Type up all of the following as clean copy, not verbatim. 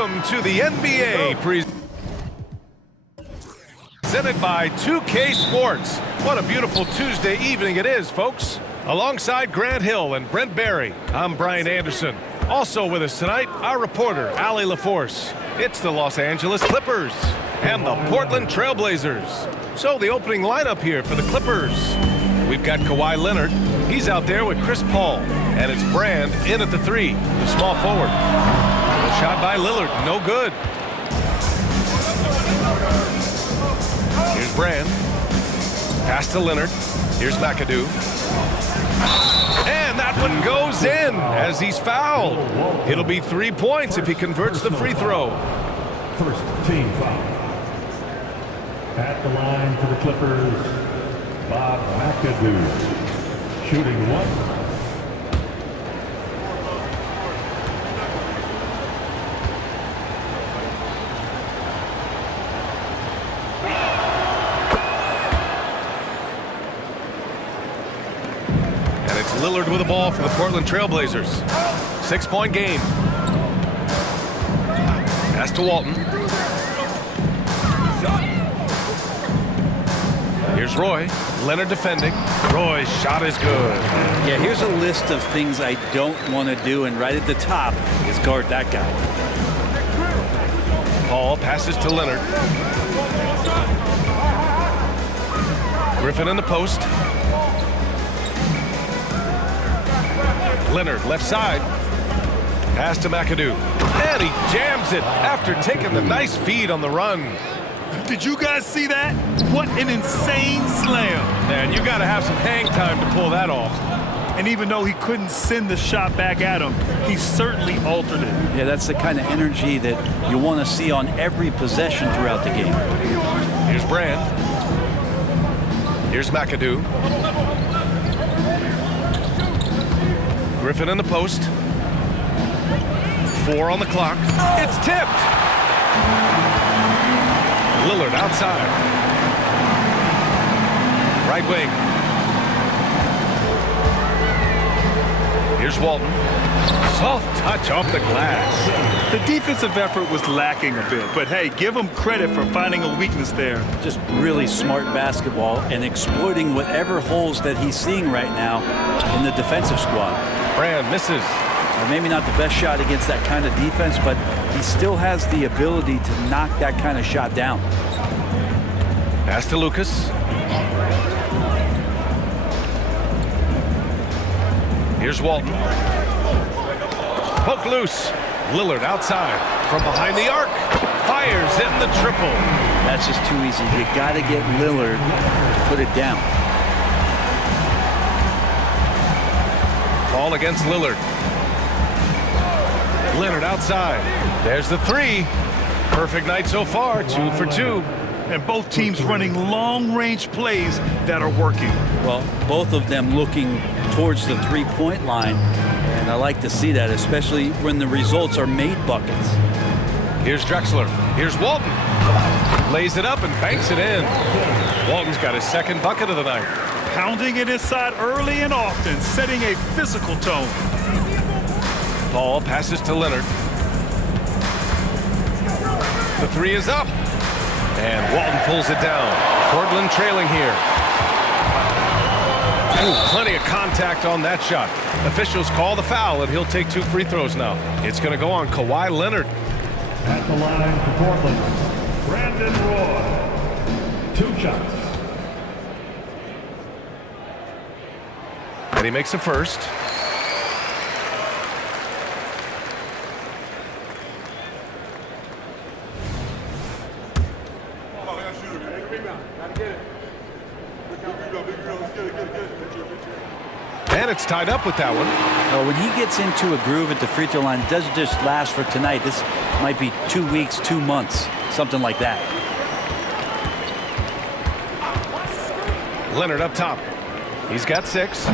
Welcome to the NBA presented by 2K Sports. What a beautiful Tuesday evening it is, folks. Alongside Grant Hill and Brent Barry, I'm Brian Anderson. Also with us tonight, our reporter, Allie LaForce. It's the Los Angeles Clippers and the Portland Trailblazers. So the opening lineup here for the Clippers. We've got Kawhi Leonard. He's out there with Chris Paul. And it's Brand in at the 3, the small forward. A shot by Lillard, no good. Here's Brand. Pass to Leonard. Here's McAdoo. And that one goes in as he's fouled. It'll be 3 points if he converts the free throw. First team foul. At the line for the Clippers, Bob McAdoo. Shooting one. Lillard with the ball for the Portland Trailblazers. 6-point game. Pass to Walton. Here's Roy. Leonard defending. Roy's shot is good. Yeah, here's a list of things I don't want to do, and right at the top is guard that guy. Paul passes to Leonard. Griffin in the post. Leonard, left side. Pass to McAdoo. And he jams it after taking the nice feed on the run. Did you guys see that? What an insane slam. Man, you got to have some hang time to pull that off. And even though he couldn't send the shot back at him, he certainly altered it. Yeah, that's the kind of energy that you want to see on every possession throughout the game. Here's Brand. Here's McAdoo. Griffin in the post. 4 on the clock. It's tipped. Lillard outside. Right wing. Here's Walton. Soft touch off the glass. The defensive effort was lacking a bit, but hey, give him credit for finding a weakness there. Just really smart basketball and exploiting whatever holes that he's seeing right now in the defensive squad. Brand misses. Maybe not the best shot against that kind of defense, but he still has the ability to knock that kind of shot down. Pass to Lucas. Here's Walton. Poke loose. Lillard outside from behind the arc. Fires in the triple. That's just too easy. You got to get Lillard to put it down. Ball against Lillard. Leonard outside. There's the 3. Perfect night so far, 2 for 2. And both teams running long-range plays that are working. Well, both of them looking towards the three-point line. And I like to see that, especially when the results are made buckets. Here's Drexler. Here's Walton. Lays it up and banks it in. Walton's got his second bucket of the night. Pounding it inside early and often, setting a physical tone. Paul passes to Leonard. The 3 is up. And Walton pulls it down. Portland trailing here. Ooh, plenty of contact on that shot. Officials call the foul, and he'll take 2 free throws now. It's going to go on Kawhi Leonard. At the line for Portland, Brandon Roy. 2 shots. And he makes the first. And it's tied up with that one. Well, when he gets into a groove at the free throw line, it doesn't just last for tonight. This might be 2 weeks, 2 months, something like that. Leonard up top. He's got 6.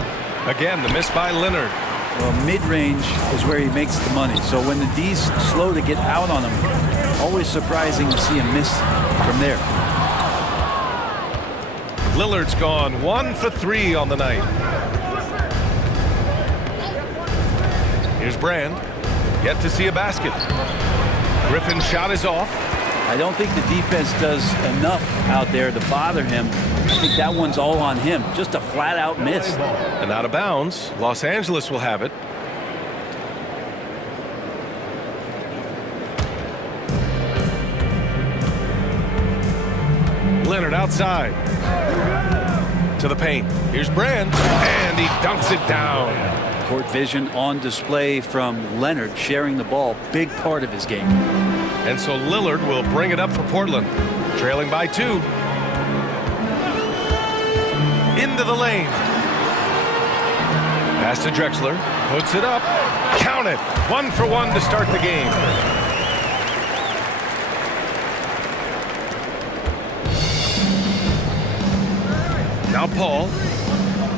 Again, the miss by Leonard. Well, mid-range is where he makes the money. So when the D's slow to get out on him, always surprising to see him miss from there. Lillard's gone 1 for 3 on the night. Here's Brand. Yet to see a basket. Griffin's shot is off. I don't think the defense does enough out there to bother him. I think that one's all on him. Just a flat-out miss. And out of bounds. Los Angeles will have it. Leonard outside. To the paint. Here's Brand. And he dunks it down. Court vision on display from Leonard, sharing the ball. Big part of his game. And so Lillard will bring it up for Portland. Trailing by 2. Into the lane. Pass to Drexler. Puts it up. Count it. 1 for 1 to start the game. Now Paul.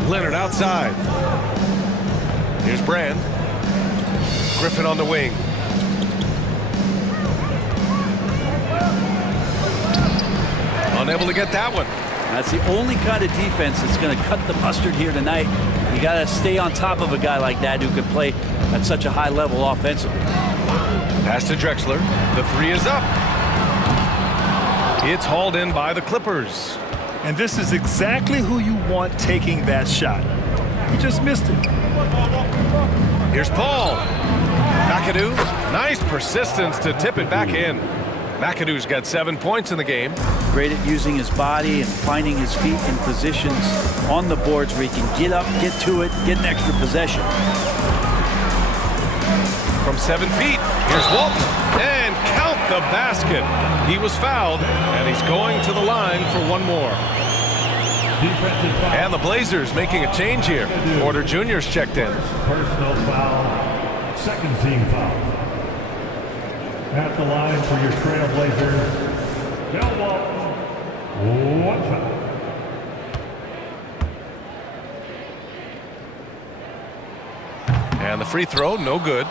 Leonard outside. Here's Brand. Griffin on the wing. Unable to get that one. That's the only kind of defense that's going to cut the mustard here tonight. You got to stay on top of a guy like that who can play at such a high level offensively. Pass to Drexler. The 3 is up. It's hauled in by the Clippers. And this is exactly who you want taking that shot. He just missed it. Here's Paul. McAdoo. Nice persistence to tip it back in. McAdoo's got 7 points in the game. Great at using his body and finding his feet in positions on the boards where he can get up, get to it, get an extra possession. From 7 feet, here's Walton. And count the basket. He was fouled, and he's going to the line for 1 more. And the Blazers making a change here. Porter Jr.'s checked in. Personal foul. Second team foul. At the line for your Trailblazers, Bill Walton. 1 foul. And the free throw, no good.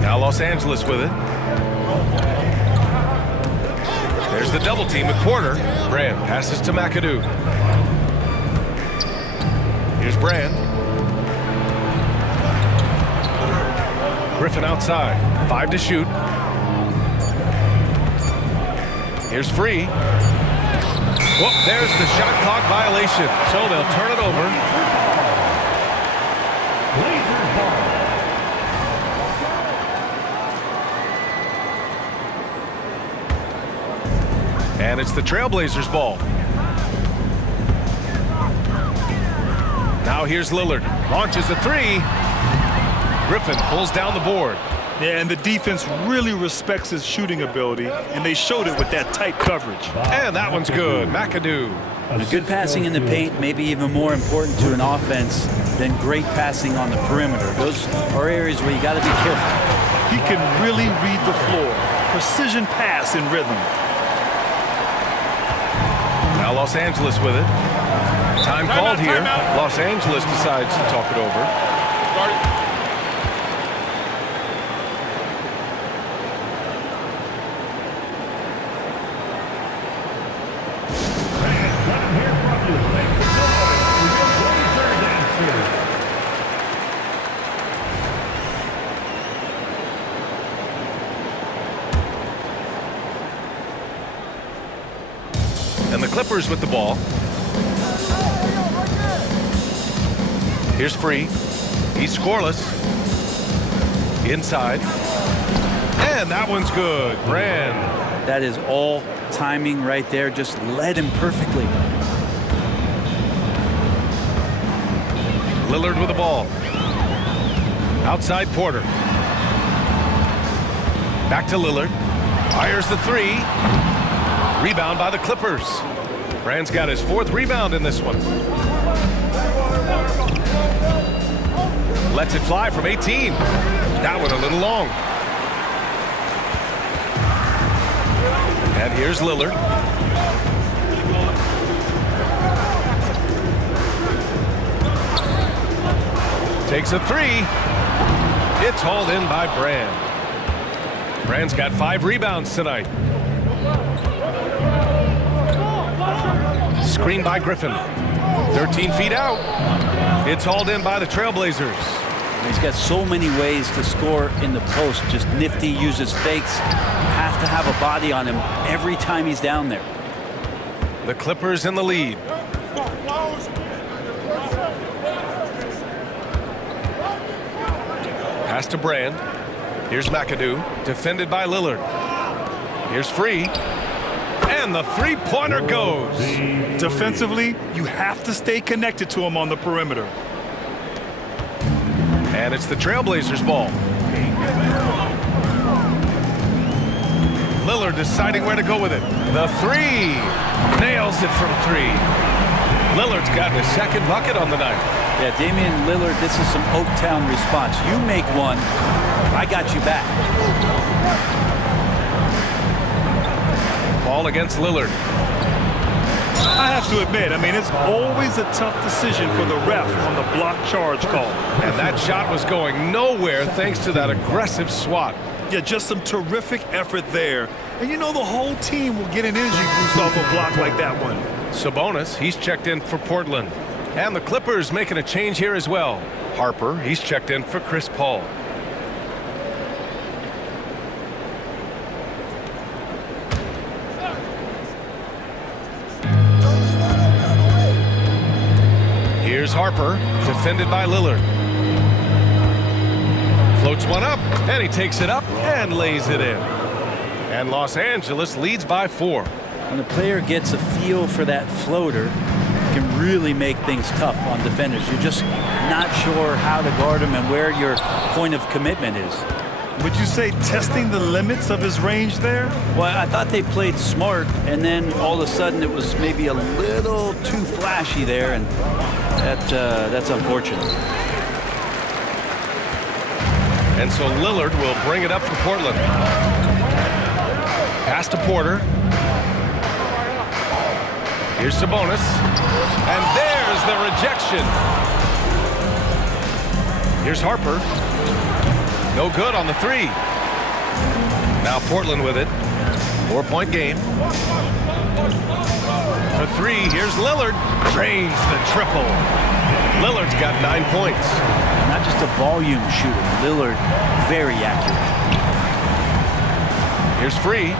Now Los Angeles with it. There's the double team with Porter. Brand passes to McAdoo. Here's Brand. Griffin outside. 5 to shoot. Here's Free. Whoop, there's the shot clock violation. So they'll turn it over. Blazers ball. And it's the Trailblazers ball. Now here's Lillard. Launches a 3. Griffin pulls down the board. Yeah, and the defense really respects his shooting ability, and they showed it with that tight coverage. And that one's good. McAdoo. Good passing in the paint may be even more important to an offense than great passing on the perimeter. Those are areas where you got to be careful. He can really read the floor. Precision pass in rhythm. Now Los Angeles with it. Time called here. Los Angeles decides to talk it over. And the Clippers with the ball. Here's Free. He's scoreless. Inside. And that one's good. Brand. That is all timing right there. Just led him perfectly. Lillard with the ball. Outside Porter. Back to Lillard. Fires the 3. Rebound by the Clippers. Brand's got his 4th rebound in this one. Lets it fly from 18. That one a little long. And here's Lillard. Takes a 3. It's hauled in by Brand. Brand's got 5 rebounds tonight. Screen by Griffin. 13 feet out. It's hauled in by the Trailblazers. He's got so many ways to score in the post. Just nifty, uses fakes. You have to have a body on him every time he's down there. The Clippers in the lead. Pass to Brand. Here's McAdoo, defended by Lillard. Here's Free. And the three-pointer goes. Defensively, you have to stay connected to him on the perimeter. And it's the Trailblazers ball. Lillard deciding where to go with it. The three. Nails it from three. Lillard's gotten his second bucket on the night. Yeah, Damian Lillard, this is some Oaktown response. You make one, I got you back. Ball against Lillard. I have to admit, I mean, it's always a tough decision for the ref on the block charge call. And that shot was going nowhere thanks to that aggressive swat. Yeah, just some terrific effort there. And you know the whole team will get an injury boost off a block like that one. Sabonis, he's checked in for Portland. And the Clippers making a change here as well. Harper, he's checked in for Chris Paul. Here's Harper, defended by Lillard. Floats one up, and he takes it up and lays it in. And Los Angeles leads by 4. When a player gets a feel for that floater, it can really make things tough on defenders. You're just not sure how to guard him and where your point of commitment is. Would you say testing the limits of his range there? Well, I thought they played smart, and then all of a sudden it was maybe a little too flashy there, and that's unfortunate. And so Lillard will bring it up for Portland. Pass to Porter. Here's Sabonis. And there's the rejection. Here's Harper. No good on the three. Now Portland with it. 4-point game. For three, here's Lillard. Drains the triple. Lillard's got 9 points. Not just a volume shooter. Lillard, very accurate. Here's Free.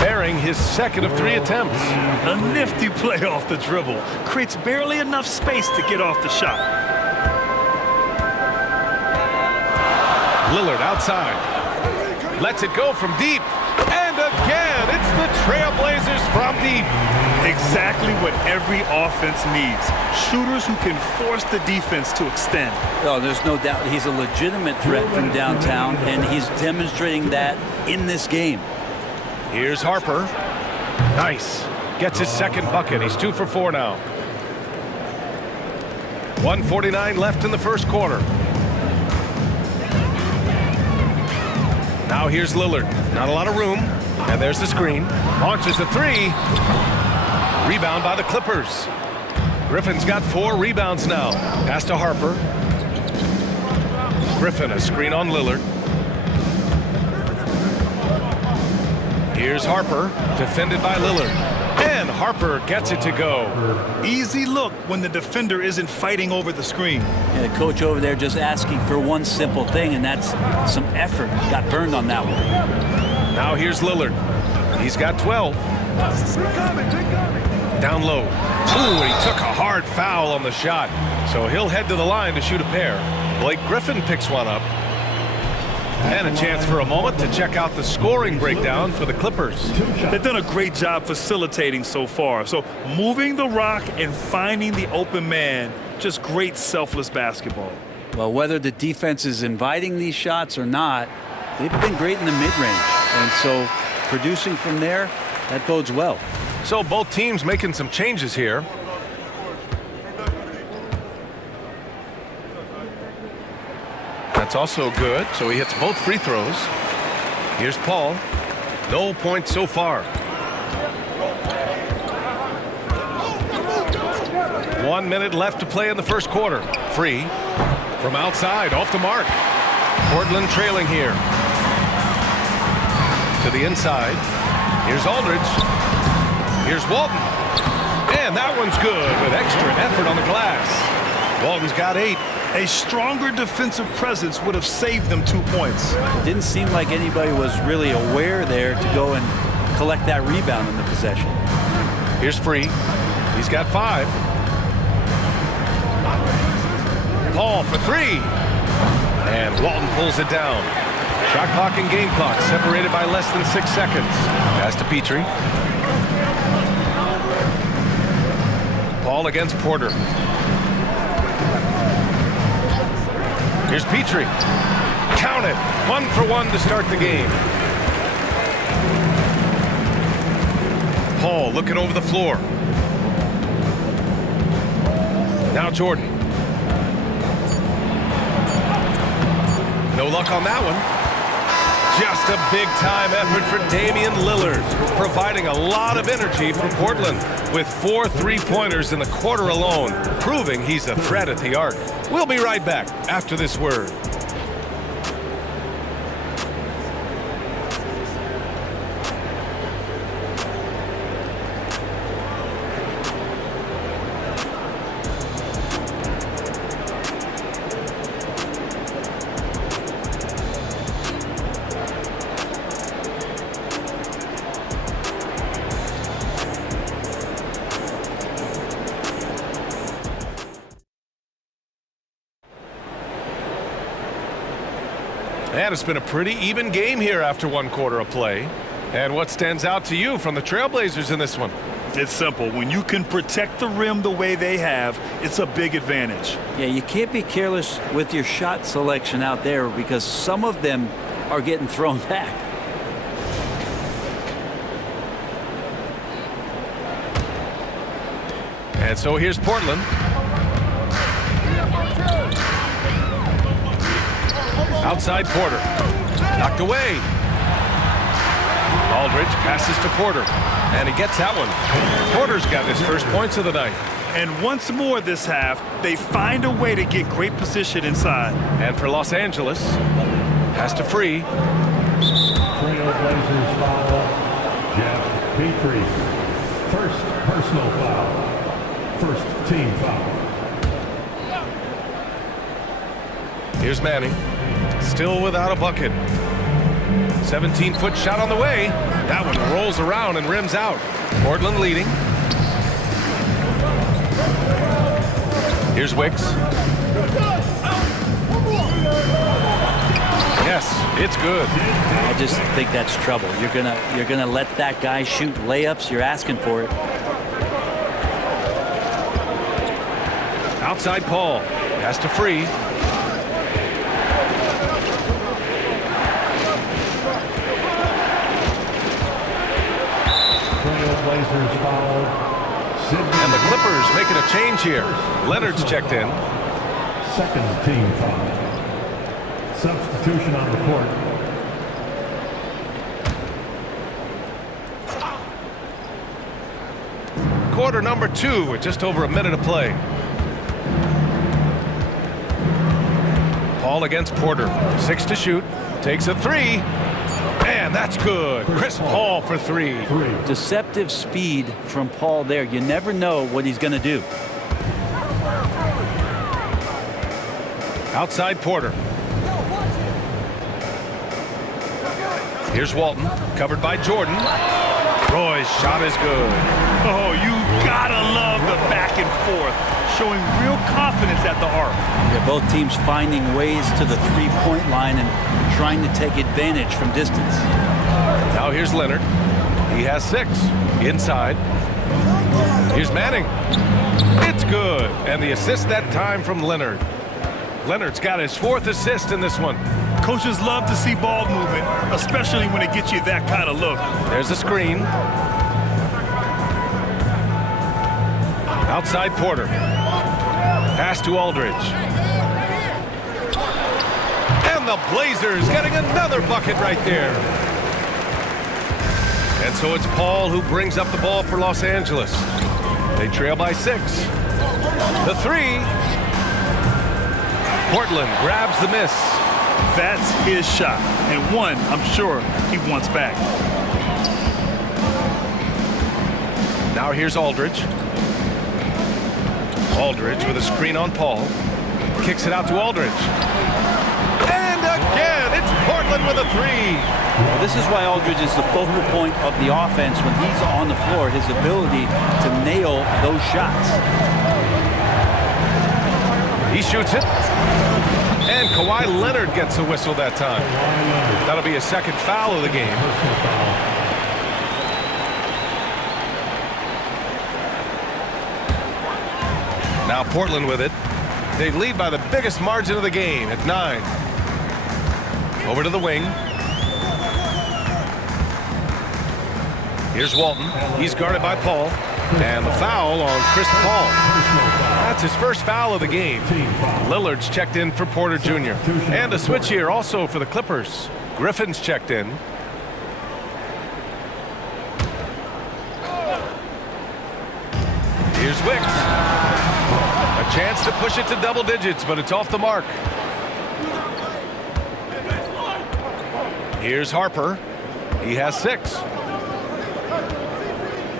Bearing his second of 3 attempts. A nifty play off the dribble. Creates barely enough space to get off the shot. Lillard outside. Lets it go from deep. And again, it's the Trailblazers from deep. Exactly what every offense needs. Shooters who can force the defense to extend. Oh, there's no doubt he's a legitimate threat from downtown, and he's demonstrating that in this game. Here's Harper. Nice. Gets his second bucket. He's 2 for 4 now. 1:49 left in the first quarter. Now here's Lillard. Not a lot of room. And there's the screen. Launches a three. Rebound by the Clippers. Griffin's got 4 rebounds now. Pass to Harper. Griffin, a screen on Lillard. Here's Harper, defended by Lillard. And Harper gets it to go. Easy look when the defender isn't fighting over the screen. And the coach over there just asking for one simple thing, and that's some effort. Got burned on that one. Now here's Lillard. He's got 12. Down low. Ooh, he took a hard foul on the shot. So he'll head to the line to shoot a pair. Blake Griffin picks one up. And a chance for a moment to check out the scoring breakdown for the Clippers. They've done a great job facilitating so far. So moving the rock and finding the open man, just great selfless basketball. Well, whether the defense is inviting these shots or not, they've been great in the mid-range. And so producing from there, that bodes well. So both teams making some changes here. That's also good. So he hits both free throws. Here's Paul. No points so far. 1 minute left to play in the first quarter. Free from outside, off the mark. Portland trailing here. To the inside. Here's Aldridge. Here's Walton. And that one's good with extra effort on the glass. Walton's got 8. A stronger defensive presence would have saved them 2 points. Didn't seem like anybody was really aware there to go and collect that rebound in the possession. Here's Free. He's got 5. Paul for 3. And Walton pulls it down. Shot clock and game clock separated by less than 6 seconds. Pass to Petrie. Paul against Porter. Here's Petrie. Count it. 1 for 1 to start the game. Paul looking over the floor. Now Jordan. No luck on that one. Just a big-time effort for Damian Lillard, providing a lot of energy for Portland with 4 3-pointers in the quarter alone, proving he's a threat at the arc. We'll be right back after this word. And it's been a pretty even game here after 1 quarter of play. And what stands out to you from the Trailblazers in this one? It's simple. When you can protect the rim the way they have, it's a big advantage. Yeah, you can't be careless with your shot selection out there because some of them are getting thrown back. And so here's Portland. Outside Porter. Knocked away. Aldridge passes to Porter. And he gets that one. Porter's got his first points of the night. And once more this half, they find a way to get great position inside. And for Los Angeles, pass to Free. Trailblazers foul. Jeff Petrie. First personal foul. First team foul. Here's Manning. Still without a bucket. 17-foot shot on the way. That one rolls around and rims out. Portland leading. Here's Wicks. Yes, it's good. I just think that's trouble. You're gonna let that guy shoot layups. You're asking for it. Outside Paul. Pass to Free. Trailblazers foul. And the Clippers making a change here. Leonard's checked in. Second team foul. Substitution on the court. Quarter number 2 with just over a minute of play. Paul against Porter. 6 to shoot. Takes a 3. And that's good. Chris Paul for 3. Deceptive speed from Paul there. You never know what he's going to do. Outside Porter. Here's Walton, covered by Jordan. Roy's shot is good. Oh, you gotta love the back and forth, showing real confidence at the arc. Yeah, both teams finding ways to the three-point line and trying to take advantage from distance. Now here's Leonard. He has 6. Inside. Here's Manning. It's good. And the assist that time from Leonard. Leonard's got his 4th assist in this one. Coaches love to see ball movement, especially when it gets you that kind of look. There's a screen. Outside Porter. Pass to Aldridge. And the Blazers getting another bucket right there. And so it's Paul who brings up the ball for Los Angeles. They trail by 6. The 3. Portland grabs the miss. That's his shot, and one I'm sure he wants back. Now here's Aldridge. Aldridge with a screen on Paul. Kicks it out to Aldridge. And again, it's Portland with a three. Well, this is why Aldridge is the focal point of the offense when he's on the floor, his ability to nail those shots. He shoots it. And Kawhi Leonard gets a whistle that time. That'll be his second foul of the game. Now Portland with it. They lead by the biggest margin of the game at 9. Over to the wing. Here's Walton. He's guarded by Paul. And the foul on Chris Paul. That's his first foul of the game. Lillard's checked in for Porter Jr. And a switch here also for the Clippers. Griffin's checked in. Here's Wicks. A chance to push it to double digits, but it's off the mark. Here's Harper. He has 6.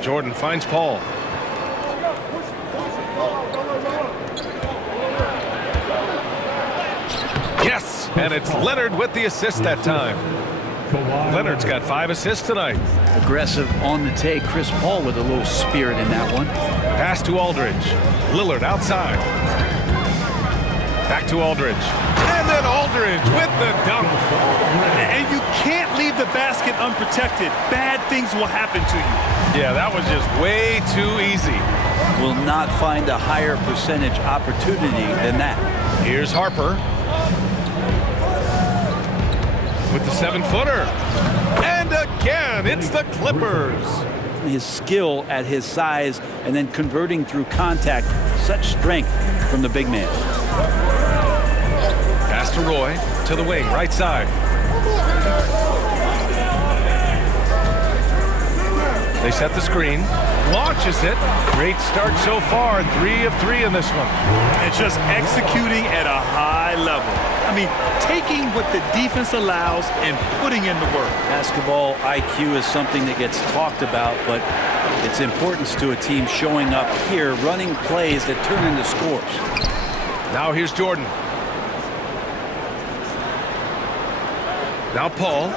Jordan finds Paul. Yes, and it's Leonard with the assist that time. Leonard's got 5 assists tonight. Aggressive on the take. Chris Paul with a little spirit in that one. Pass to Aldridge. Lillard outside. Back to Aldridge. And then Aldridge with the dunk. And you can't leave the basket unprotected. Bad things will happen to you. Yeah, that was just way too easy. Will not find a higher percentage opportunity than that. Here's Harper. With the 7-footer. And again, it's the Clippers. His skill at his size and then converting through contact. Such strength from the big man. Pass to Roy, to the wing, right side. They set the screen. Launches it. Great start so far. 3 of 3 in this one. And just executing at a high level. I mean, taking what the defense allows and putting in the work. Basketball IQ is something that gets talked about, but its importance to a team showing up here, running plays that turn into scores. Now here's Jordan. Now Paul.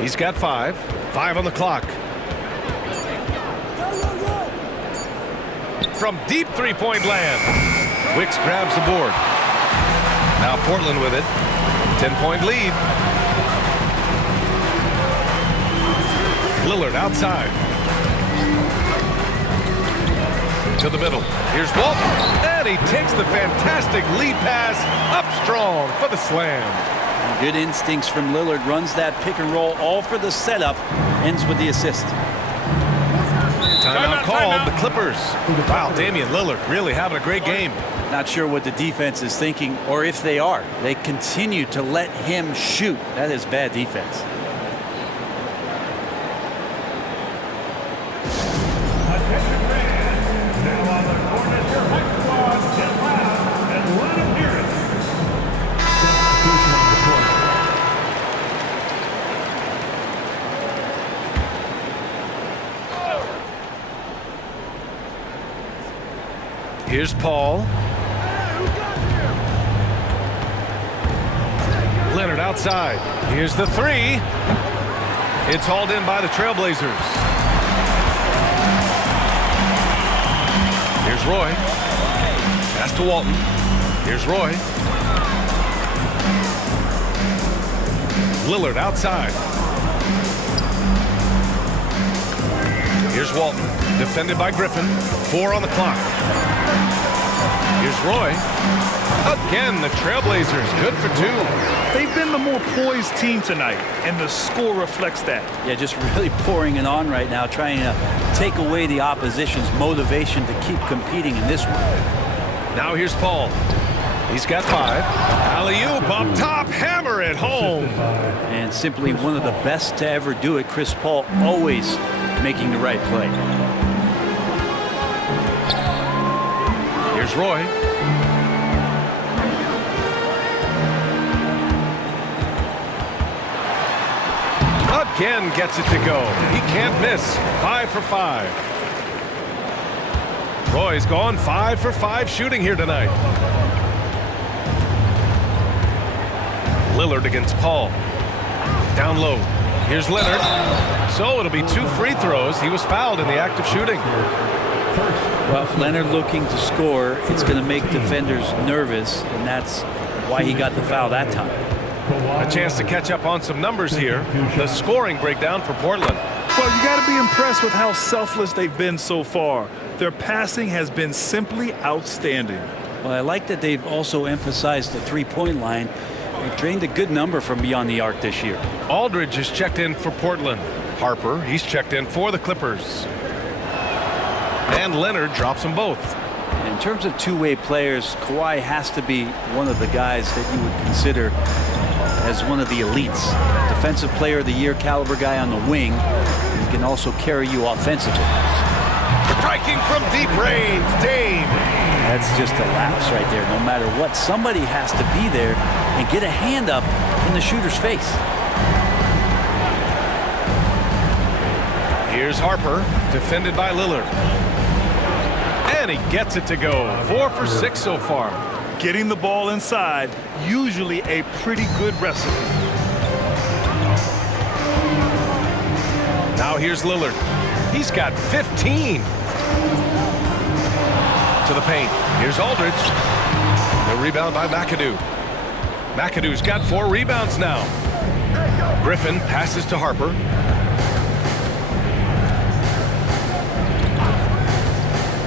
He's got 5. 5 on the clock. From deep three-point land. Wicks grabs the board. Now Portland with it. 10-point lead. Lillard outside. To the middle. Here's Walton. And he takes the fantastic lead pass up strong for the slam. Good instincts from Lillard. Runs that pick and roll all for the setup. Ends with the assist. Timeout called. The Clippers. Wow, Damian Lillard really having a great game. Not sure what the defense is thinking, or if they are. They continue to let him shoot. That is bad defense. Here's Paul. Leonard outside. Here's the 3. It's hauled in by the Trailblazers. Here's Roy. Pass to Walton. Here's Roy. Lillard outside. Here's Walton. Defended by Griffin. 4 on the clock. Here's Roy. Again, the Trailblazers good for 2. They've been the more poised team tonight, and the score reflects that. Yeah, just really pouring it on right now, trying to take away the opposition's motivation to keep competing in this one. Now here's Paul. He's got 5. Alley-oop up top, hammer it home. And simply one of the best to ever do it. Chris Paul always making the right play. Here's Roy. Again gets it to go. He can't miss. 5 for 5. Roy's gone 5 for 5 shooting here tonight. Lillard against Paul. Down low. Here's Leonard. So it'll be 2 free throws. He was fouled in the act of shooting. Well, Leonard looking to score. It's going to make defenders nervous, and that's why he got the foul that time. A chance to catch up on some numbers here. The scoring breakdown for Portland. Well, you got to be impressed with how selfless they've been so far. Their passing has been simply outstanding. Well, I like that they've also emphasized the three-point line. They've drained a good number from beyond the arc this year. Aldridge is checked in for Portland. Harper, he's checked in for the Clippers. And Leonard drops them both. In terms of two-way players, Kawhi has to be one of the guys that you would consider as one of the elites. Defensive Player of the Year caliber guy on the wing. He can also carry you offensively. Striking from deep range, Dame. That's just a lapse right there. No matter what, somebody has to be there and get a hand up in the shooter's face. Here's Harper, defended by Lillard. And he gets it to go. 4 for 6 so far. Getting the ball inside, usually a pretty good recipe. Now here's Lillard. He's got 15. To the paint. Here's Aldridge. The rebound by McAdoo. McAdoo's got 4 rebounds now. Griffin passes to Harper.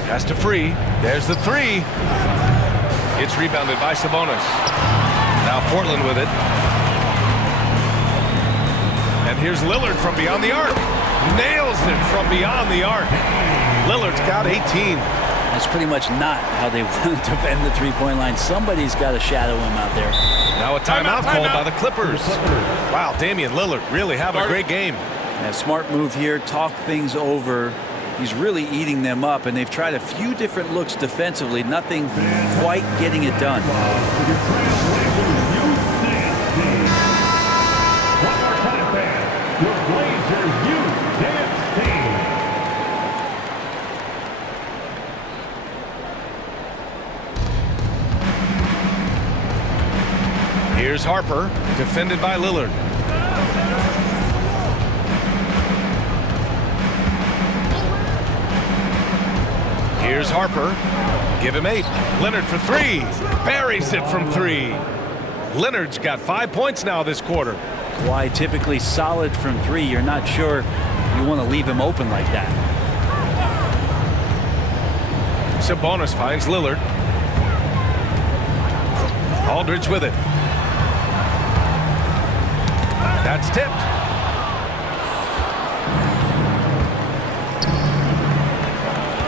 Pass to Free. There's the 3. It's rebounded by Sabonis. Now Portland with it. And here's Lillard from beyond the arc. Nails it from beyond the arc. Lillard's got 18. That's pretty much not how they want to defend the three-point line. Somebody's got to shadow him out there. Now a timeout called by the Clippers. Wow, Damian Lillard really having a great game. A smart move here. Talk things over. He's really eating them up, and they've tried a few different looks defensively. Nothing quite getting it done. Here's Harper, defended by Lillard. Here's Harper. Give him 8. Leonard for 3. Buries it from 3. Leonard's got 5 points now this quarter. Kawhi typically solid from 3. You're not sure you want to leave him open like that. Sabonis finds Lillard. Aldridge with it. That's tipped.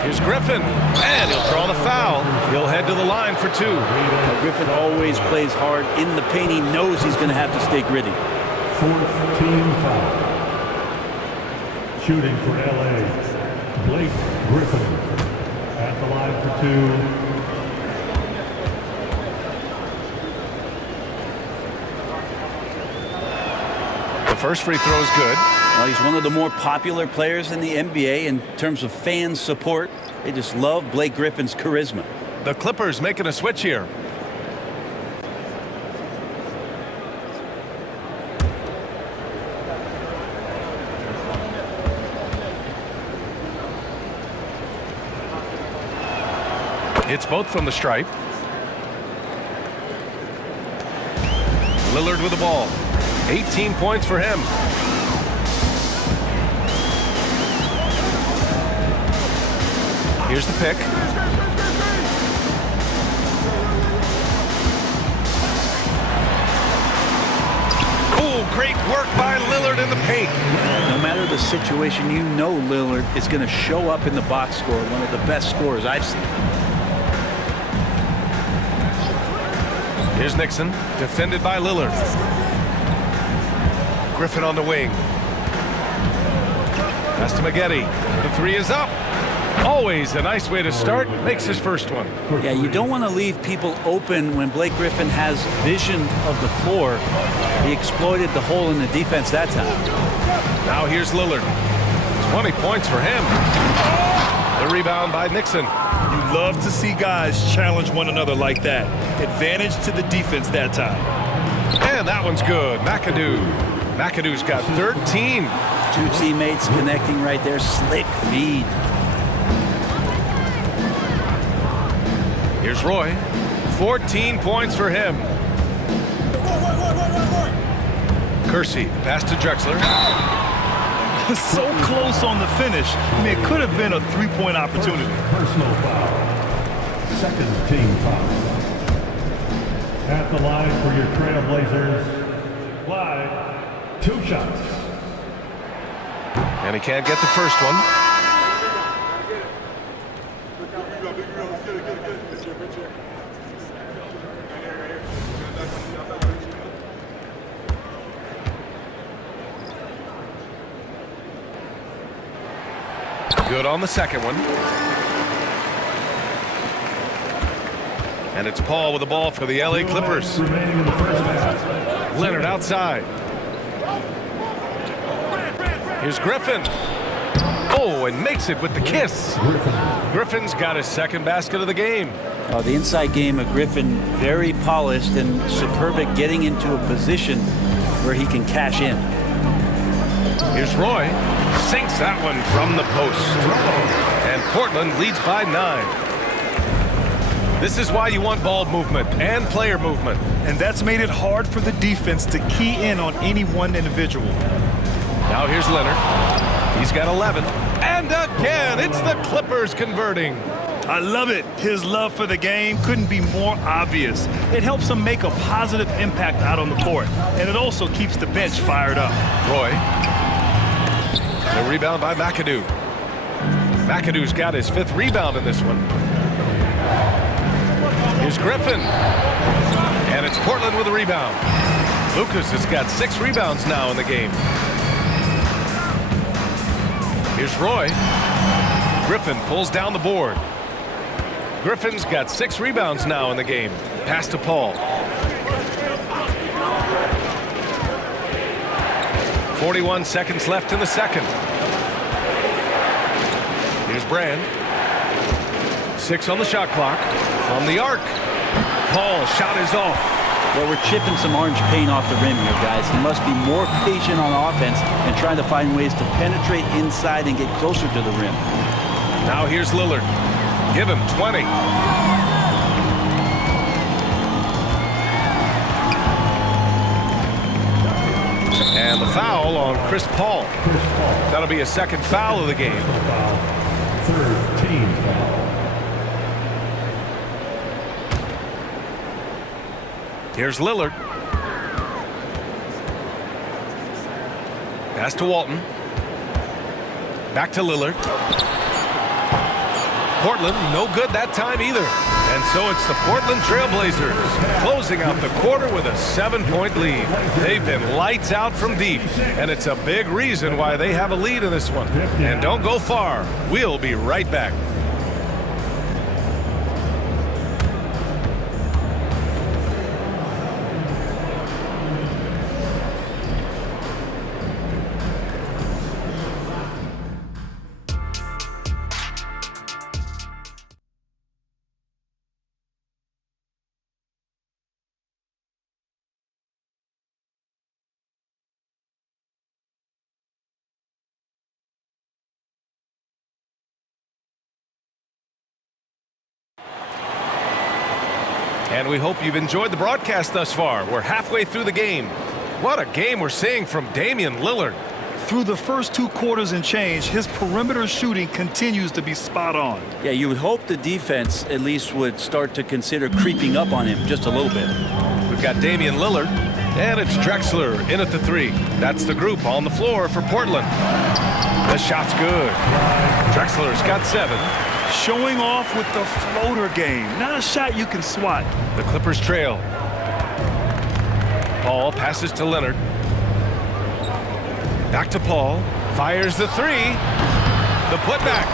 Here's Griffin, and he'll draw the foul. He'll head to the line for 2. Griffin always plays hard in the paint. He knows he's going to have to stay gritty. 4th team foul. Shooting for LA, Blake Griffin at the line for 2. First free throw is good. Well, he's one of the more popular players in the NBA in terms of fan support. They just love Blake Griffin's charisma. The Clippers making a switch here. It's both from the stripe. Lillard with the ball. 18 points for him. Here's the pick. Oh, great work by Lillard in the paint. No matter the situation, you know Lillard is going to show up in the box score. One of the best scorers I've seen. Here's Nixon, defended by Lillard. Griffin on the wing. Pass to Maggette. The 3 is up. Always a nice way to start. Makes his first one. Yeah, you don't want to leave people open when Blake Griffin has vision of the floor. He exploited the hole in the defense that time. Now here's Lillard. 20 points for him. The rebound by Nixon. You You love to see guys challenge one another like that. Advantage to the defense that time. And that one's good. McAdoo. McAdoo's got 13. Two teammates connecting right there. Slick feed. Here's Roy. 14 points for him. Kersey, pass to Drexler. So close on the finish. I mean, it could have been a three-point opportunity. Personal foul. Second team foul. At the line for your Trailblazers. Live, 2 shots. And he can't get the first one. Good on the second one. And it's Paul with the ball for the LA Clippers. Leonard outside. Here's Griffin. Oh, and makes it with the kiss. Griffin's got his second basket of the game. The inside game of Griffin, very polished and superb at getting into a position where he can cash in. Here's Roy. Sinks that one from the post. And Portland leads by 9. This is why you want ball movement and player movement. And that's made it hard for the defense to key in on any one individual. Now here's Leonard. He's got 11. And again, it's the Clippers converting. I love it. His love for the game couldn't be more obvious. It helps him make a positive impact out on the court. And it also keeps the bench fired up. Roy. The rebound by McAdoo. McAdoo's got his 5th rebound in this one. Here's Griffin. And it's Portland with a rebound. Lucas has got 6 rebounds now in the game. Here's Roy. Griffin pulls down the board. Griffin's got 6 rebounds now in the game. Pass to Paul. 41 seconds left in the second. Here's Brand. 6 on the shot clock. From the arc. Paul, shot is off. Well, we're chipping some orange paint off the rim here, guys. He must be more patient on offense and trying to find ways to penetrate inside and get closer to the rim. Now here's Lillard. Give him 20. And the foul on Chris Paul. That'll be a second foul of the game. Third team foul. Here's Lillard. Pass to Walton. Back to Lillard. Portland, no good that time either. And so it's the Portland Trailblazers closing out the quarter with a 7-point lead. They've been lights out from deep, and it's a big reason why they have a lead in this one. And don't go far. We'll be right back. And we hope you've enjoyed the broadcast thus far. We're halfway through the game. What a game we're seeing from Damian Lillard. Through the first 2 quarters and change, his perimeter shooting continues to be spot on. Yeah, you would hope the defense at least would start to consider creeping up on him just a little bit. We've got Damian Lillard, and it's Drexler in at the 3. That's the group on the floor for Portland. The shot's good. Drexler's got 7. Showing off with the floater game. Not a shot you can swat. The Clippers trail. Paul passes to Leonard. Back to Paul. Fires the 3. The putback.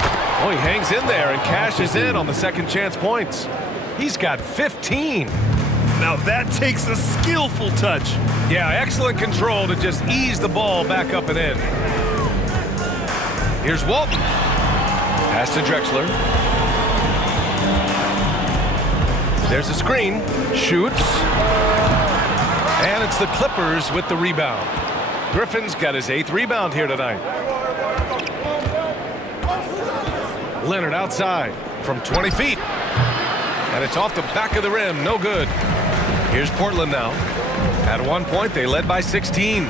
Oh, he hangs in there and cashes in on the second chance points. He's got 15. Now that takes a skillful touch. Yeah, excellent control to just ease the ball back up and in. Here's Walton. Pass to Drexler. There's a screen. Shoots. And it's the Clippers with the rebound. Griffin's got his 8th rebound here tonight. Leonard outside from 20 feet. And it's off the back of the rim. No good. Here's Portland now. At one point, they led by 16.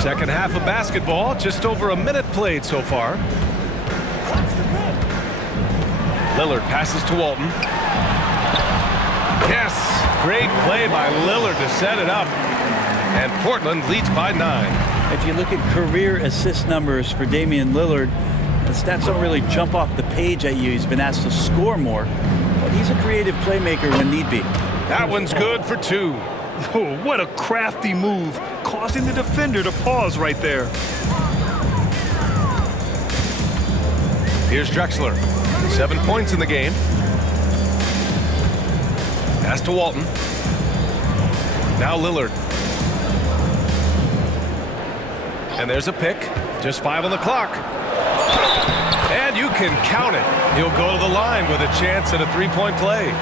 Second half of basketball. Just over a minute played so far. Lillard passes to Walton. Yes, great play by Lillard to set it up. And Portland leads by 9. If you look at career assist numbers for Damian Lillard, the stats don't really jump off the page at you. He's been asked to score more, but he's a creative playmaker when need be. That one's good for 2. Oh, what a crafty move, causing the defender to pause right there. Here's Drexler. 7 points in the game. Pass to Walton. Now Lillard. And there's a pick. Just 5 on the clock. And you can count it. He'll go to the line with a chance at a 3-point play.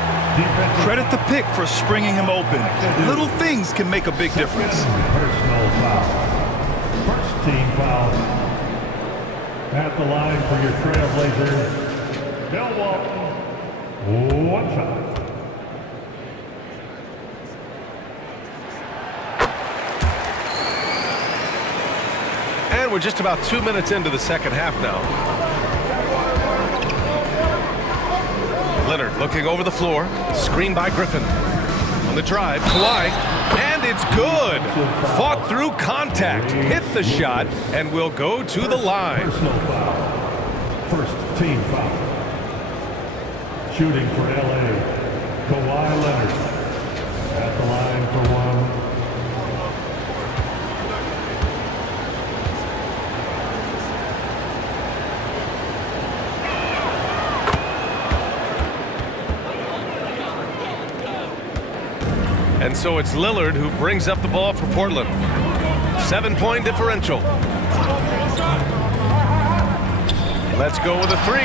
Credit the pick for springing him open. Little things can make a big difference. Personal foul. First team foul. At the line for your Trailblazers, Bill Walton. 1 shot. And we're just about 2 minutes into the second half now. Leonard looking over the floor. Screen by Griffin. On the drive, Kawhi. And it's good. Fought through contact. Hit the shot. And will go to the line. Personal foul. First team foul. Shooting for LA, Kawhi Leonard. At the line for 1. And so it's Lillard who brings up the ball for Portland. 7-point differential. Let's go with a 3.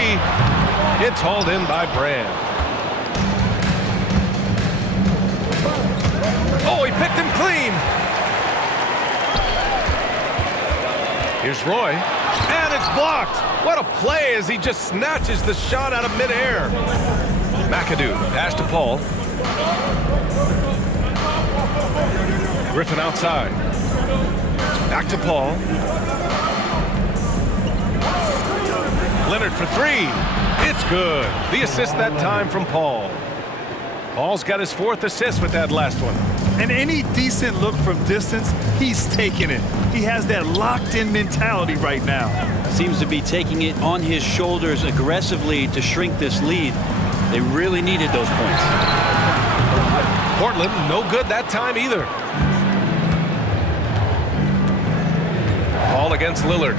It's hauled in by Brand. Oh, he picked him clean. Here's Roy. And it's blocked. What a play as he just snatches the shot out of midair. McAdoo, pass to Paul. Griffin outside. Back to Paul. Leonard for 3. It's good. The assist that time from Paul. Paul's got his 4th assist with that last one. And any decent look from distance, he's taking it. He has that locked-in mentality right now. Seems to be taking it on his shoulders aggressively to shrink this lead. They really needed those points. Portland, no good that time either. Paul against Lillard.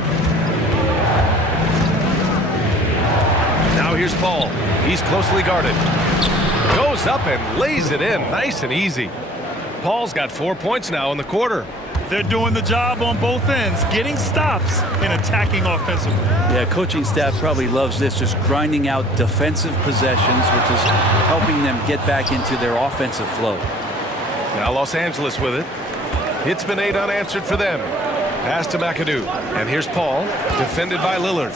Now here's Paul. He's closely guarded. Goes up and lays it in. Nice and easy. Paul's got 4 points now in the quarter. They're doing the job on both ends, getting stops and attacking offensively. Yeah, coaching staff probably loves this, just grinding out defensive possessions, which is helping them get back into their offensive flow. Now Los Angeles with it. It's been 8 unanswered for them. Pass to McAdoo. And here's Paul, defended by Lillard.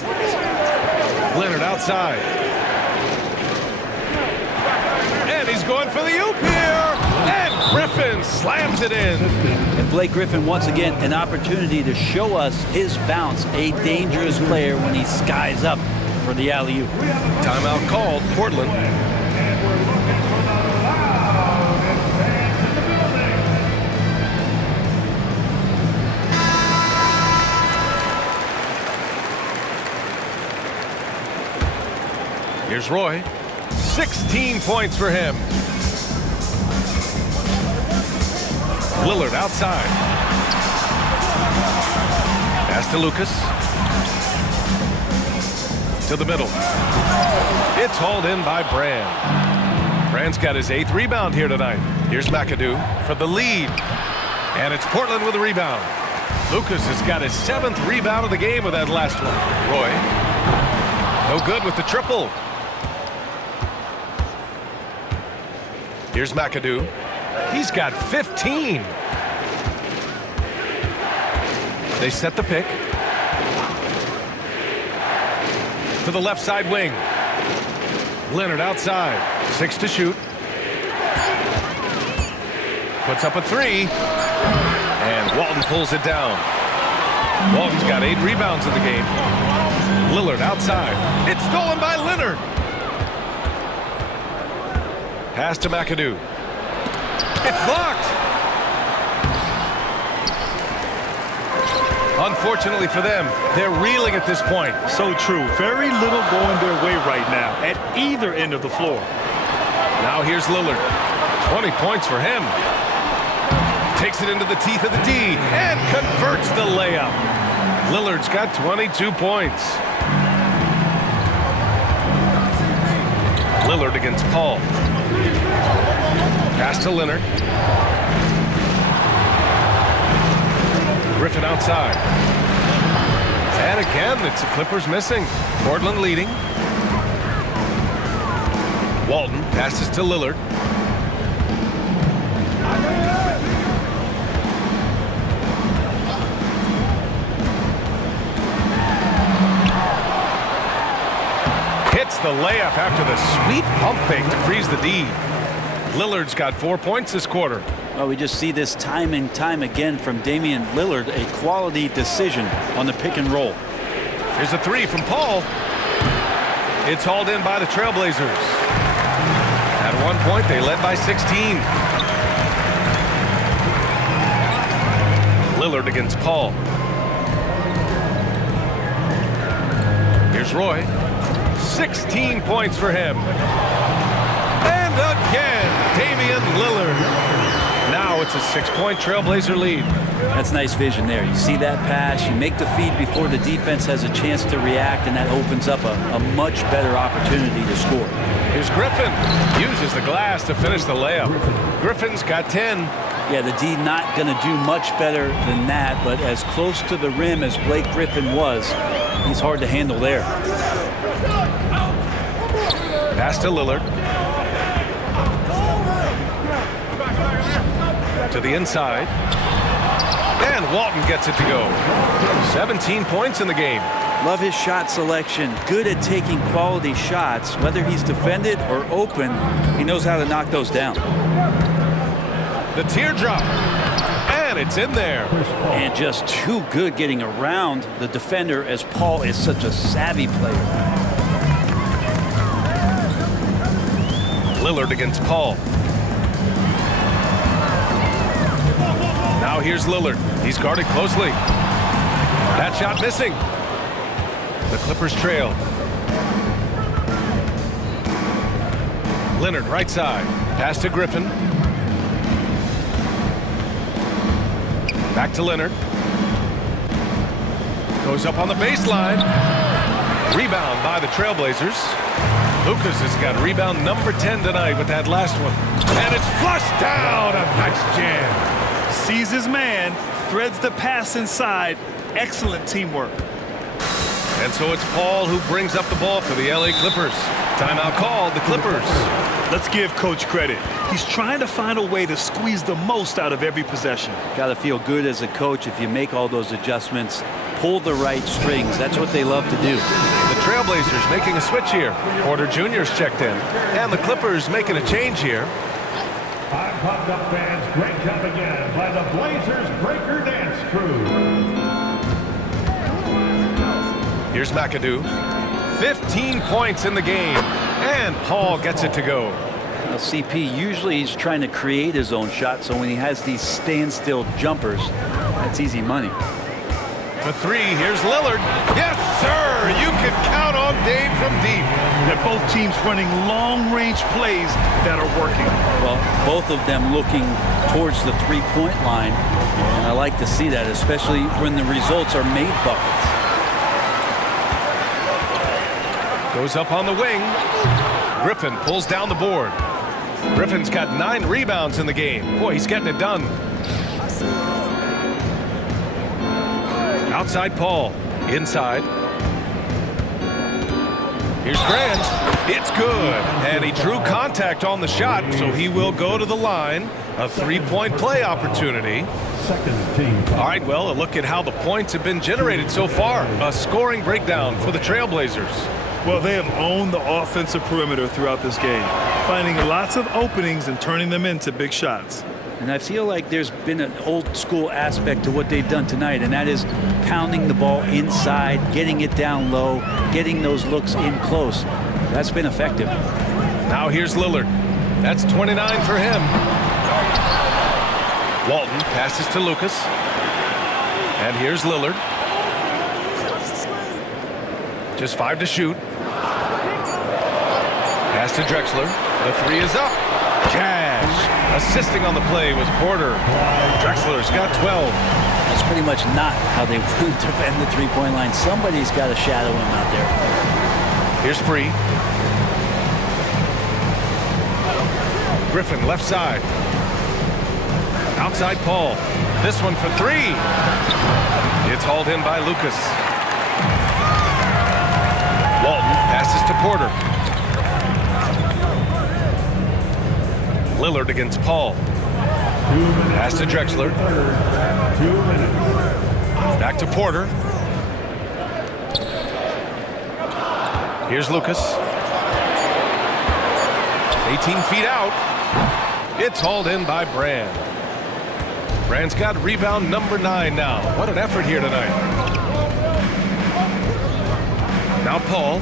Leonard outside. And he's going for the oop here. And Griffin slams it in. And Blake Griffin, once again, an opportunity to show us his bounce. A dangerous player when he skies up for the alley-oop. Timeout called, Portland. Here's Roy. 16 points for him. Lillard outside. Pass to Lucas. To the middle. It's hauled in by Brand. Brand's got his 8th rebound here tonight. Here's McAdoo for the lead. And it's Portland with the rebound. Lucas has got his 7th rebound of the game with that last one. Roy. No good with the triple. Here's McAdoo. He's got 15. They set the pick. To the left side wing. Leonard outside. 6 to shoot. Puts up a 3. And Walton pulls it down. Walton's got 8 rebounds in the game. Lillard outside. It's stolen by Leonard. Pass to McAdoo. It's blocked. Unfortunately for them, they're reeling at this point. So true. Very little going their way right now at either end of the floor. Now here's Lillard. 20 points for him. Takes it into the teeth of the D and converts the layup. Lillard's got 22 points. Lillard against Paul. Pass to Leonard. Griffin outside. And again, it's the Clippers missing. Portland leading. Walton passes to Lillard. Hits the layup after the sweet pump fake to freeze the D. Lillard's got 4 points this quarter. Well, we just see this time and time again from Damian Lillard, a quality decision on the pick and roll. Here's a 3 from Paul. It's hauled in by the Trailblazers. At one point, they led by 16. Lillard against Paul. Here's Roy. 16 points for him. And again, Damian Lillard. Now it's a 6-point Trailblazer lead. That's nice vision there. You see that pass, you make the feed before the defense has a chance to react, and that opens up a much better opportunity to score. Here's Griffin. Uses the glass to finish the layup. Griffin's got 10. Yeah, the D not going to do much better than that, but as close to the rim as Blake Griffin was, he's hard to handle there. Pass to Lillard. To the inside. And Walton gets it to go. 17 points in the game. Love his shot selection. Good at taking quality shots. Whether he's defended or open, he knows how to knock those down. The teardrop. And it's in there. And just too good getting around the defender, as Paul is such a savvy player. Lillard against Paul. Now here's Lillard. He's guarded closely. That shot missing. The Clippers trail. Leonard right side. Pass to Griffin. Back to Leonard. Goes up on the baseline. Rebound by the Trailblazers. Lucas has got rebound number 10 tonight with that last one. And it's flushed down. A nice jam. Sees his man, threads the pass inside. Excellent teamwork. And so it's Paul who brings up the ball for the LA Clippers. Timeout called, the Clippers. Let's give Coach credit. He's trying to find a way to squeeze the most out of every possession. Got to feel good as a coach if you make all those adjustments. Pull the right strings. That's what they love to do. The Trailblazers making a switch here. Porter Jr.'s checked in. And the Clippers making a change here. I'm pumped up, fans. Great job again by the Blazers Breaker Dance Crew. Here's McAdoo. 15 points in the game. And Paul gets it to go. Well, CP, usually he's trying to create his own shot, so when he has these standstill jumpers, that's easy money. For 3, here's Lillard. Yes, sir! You can count on Dave from deep. They're both teams running long-range plays that are working. Well, both of them looking towards the three-point line, and I like to see that, especially when the results are made buckets. Goes up on the wing. Griffin pulls down the board. Griffin's got 9 rebounds in the game. Boy, he's getting it done. Outside Paul. Inside. Here's Brand. It's good. And he drew contact on the shot, so he will go to the line. A three-point play opportunity. Second team foul. All right, well, a look at how the points have been generated so far. A scoring breakdown for the Trailblazers. Well, they have owned the offensive perimeter throughout this game, finding lots of openings and turning them into big shots. And I feel like there's been an old school aspect to what they've done tonight, and that is pounding the ball inside, getting it down low, getting those looks in close. That's been effective. Now here's Lillard. That's 29 for him. Walton passes to Lucas. And here's Lillard. Just 5 to shoot. Pass to Drexler. The 3 is up. Cash. Assisting on the play was Porter. Drexler's got 12. That's pretty much not how they want to defend the three-point line. Somebody's got to shadow him out there. Here's Free. Griffin left side. Outside Paul. This one for 3. It's hauled in by Lucas. Walton passes to Porter. Lillard against Paul. Pass to Drexler. 2 minutes. Back to Porter. Here's Lucas. 18 feet out. It's hauled in by Brand. Brand's got rebound number 9 now. What an effort here tonight. Now Paul.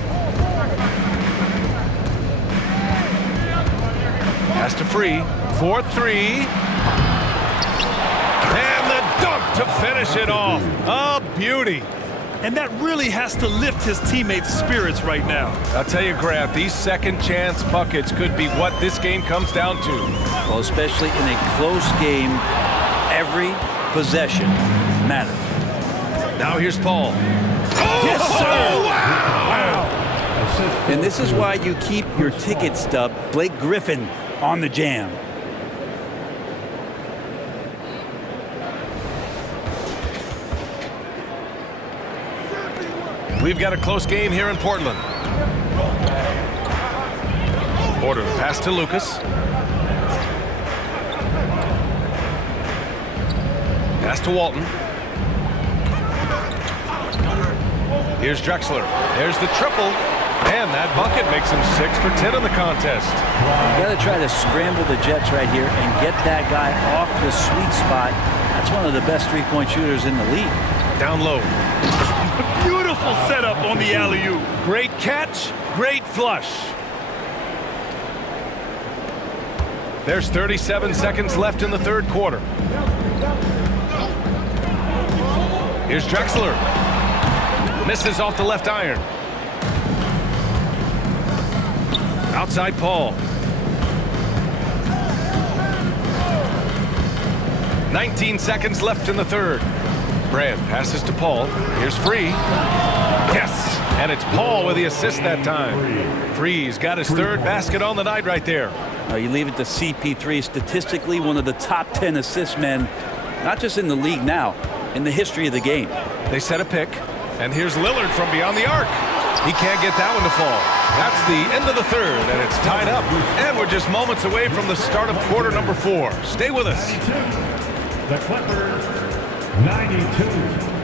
Pass to Free. 4-3. And the dunk to finish it off. A beauty. And that really has to lift his teammates' spirits right now. I'll tell you, Grant, these second chance buckets could be what this game comes down to. Well, especially in a close game, every possession matters. Now here's Paul. Yes, sir. Wow. And this is why you keep your ticket stub, Blake Griffin, on the jam. We've got a close game here in Portland. Porter pass to Lucas. Pass to Walton. Here's Drexler. There's the triple. And that bucket makes him 6 for 10 in the contest. You got to try to scramble the Jets right here and get that guy off the sweet spot. That's one of the best three-point shooters in the league. Down low. Beautiful setup on the alley-oop. Great catch, great flush. There's 37 seconds left in the third quarter. Here's Drexler. Misses off the left iron. Outside Paul. 19 seconds left in the third. Brand passes to Paul. Here's Free. Yes! And it's Paul with the assist that time. Free's got his third basket on the night right there. You leave it to CP3, statistically one of the top 10 assist men, not just in the league now, in the history of the game. They set a pick, and here's Lillard from beyond the arc. He can't get that one to fall. That's the end of the third, and it's tied up. And we're just moments away from the start of quarter number 4. Stay with us. The Clippers, 92.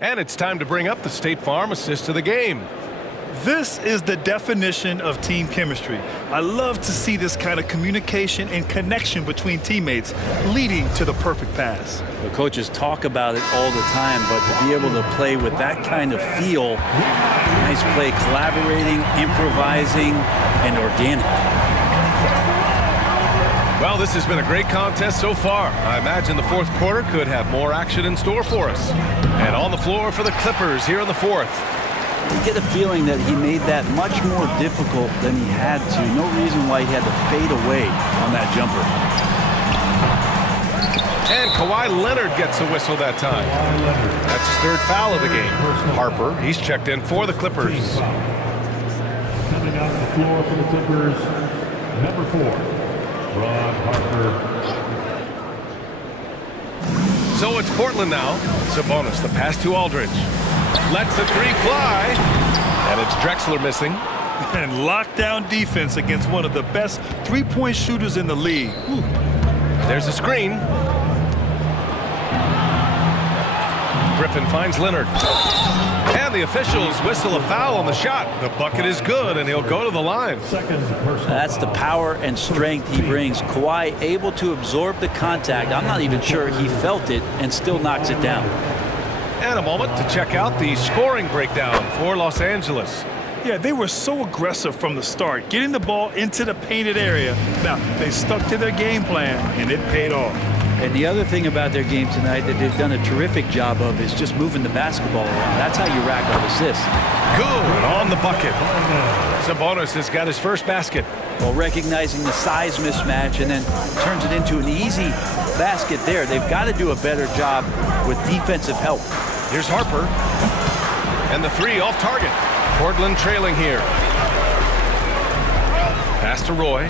And it's time to bring up the State Farm assist of the game. This is the definition of team chemistry. I love to see this kind of communication and connection between teammates leading to the perfect pass. The coaches talk about it all the time, but to be able to play with that kind of feel, nice play, collaborating, improvising, and organic. Well, this has been a great contest so far. I imagine the fourth quarter could have more action in store for us. And on the floor for the Clippers here in the fourth. You get a feeling that he made that much more difficult than he had to. No reason why he had to fade away on that jumper. And Kawhi Leonard gets a whistle that time. That's his third foul of the game. Harper, he's checked in for the Clippers. Coming out the floor for the Clippers, number 4, Ron Harper. So it's Portland now. Sabonis, the pass to Aldridge. Lets the three fly. And it's Drexler missing. And lockdown defense against one of the best three-point shooters in the league. Ooh. There's a screen. Griffin finds Leonard. And the officials whistle a foul on the shot. The bucket is good, and he'll go to the line. That's the power and strength he brings. Kawhi able to absorb the contact. I'm not even sure he felt it and still knocks it down. And a moment to check out the scoring breakdown for Los Angeles. Yeah, they were so aggressive from the start, getting the ball into the painted area. Now, they stuck to their game plan, and it paid off. And the other thing about their game tonight that they've done a terrific job of is just moving the basketball around. That's how you rack up assists. Good on the bucket. Sabonis has got his first basket. Well, recognizing the size mismatch and then turns it into an easy basket there. They've got to do a better job with defensive help. Here's Harper. And the three off target. Portland trailing here. Pass to Roy.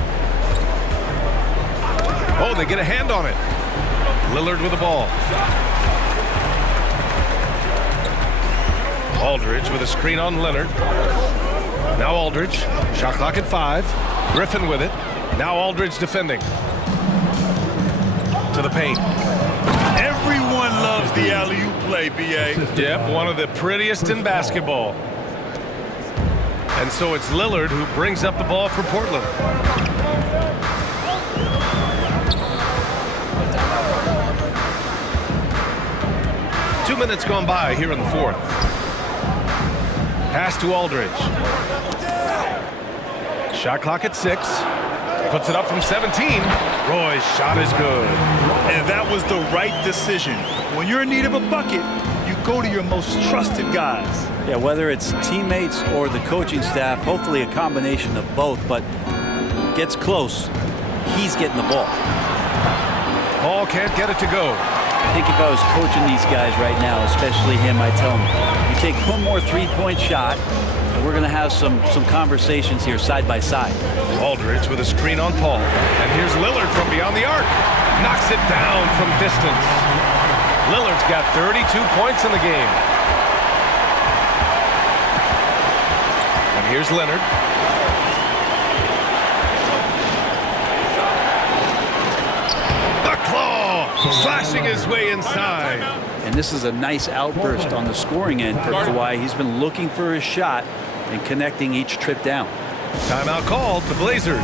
Oh, they get a hand on it. Lillard with the ball. Aldridge with a screen on Leonard. Now Aldridge. Shot clock at 5. Griffin with it. Now Aldridge defending. To the paint. Everyone loves the alley-oop play, B.A. Yep, one of the prettiest in basketball. And so it's Lillard who brings up the ball for Portland. Two minutes gone by here in the fourth. Pass to Aldridge. Shot clock at 6. Puts it up from 17. Roy's shot is good. And that was the right decision. When you're in need of a bucket, you go to your most trusted guys. Yeah, whether it's teammates or the coaching staff, hopefully a combination of both, but gets close, he's getting the ball. Ball can't get it to go. I think if I was coaching these guys right now, especially him, I'd tell him, you take one more three-point shot, and we're going to have some conversations here side by side. Aldridge with a screen on Paul. And here's Lillard from beyond the arc. Knocks it down from distance. Lillard's got 32 points in the game. And here's Leonard. The claw slashing his way inside. And this is a nice outburst on the scoring end for Kawhi. He's been looking for his shot and connecting each trip down. Timeout called, the Blazers.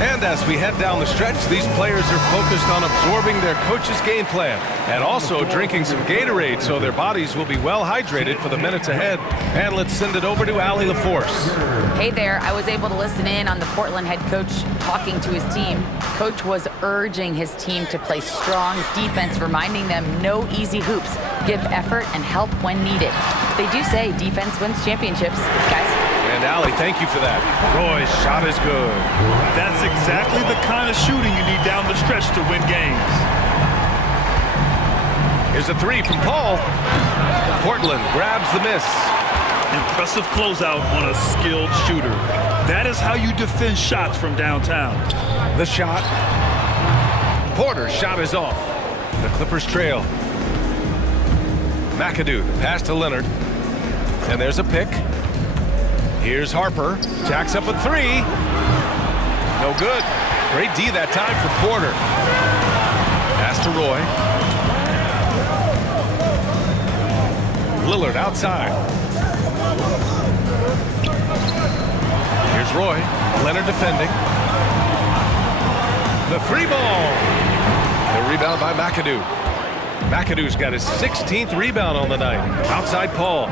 And as we head down the stretch, these players are focused on absorbing their coach's game plan and also drinking some Gatorade so their bodies will be well hydrated for the minutes ahead. And let's send it over to Allie LaForce. Hey there, I was able to listen in on the Portland head coach talking to his team. Coach was urging his team to play strong defense, reminding them no easy hoops, give effort and help when needed. They do say defense wins championships, guys. And Allie, thank you for that. Roy's shot is good. That's exactly the kind of shooting you need down the stretch to win games. Here's a three from Paul. Portland grabs the miss. Impressive closeout on a skilled shooter. That is how you defend shots from downtown. The shot. Porter's shot is off. The Clippers trail. McAdoo, the pass to Leonard. And there's a pick. Here's Harper. Jacks up a three. No good. Great D that time for Porter. Pass to Roy. Lillard outside. Here's Roy. Leonard defending. The three ball. The rebound by McAdoo. McAdoo's got his 16th rebound on the night. Outside Paul.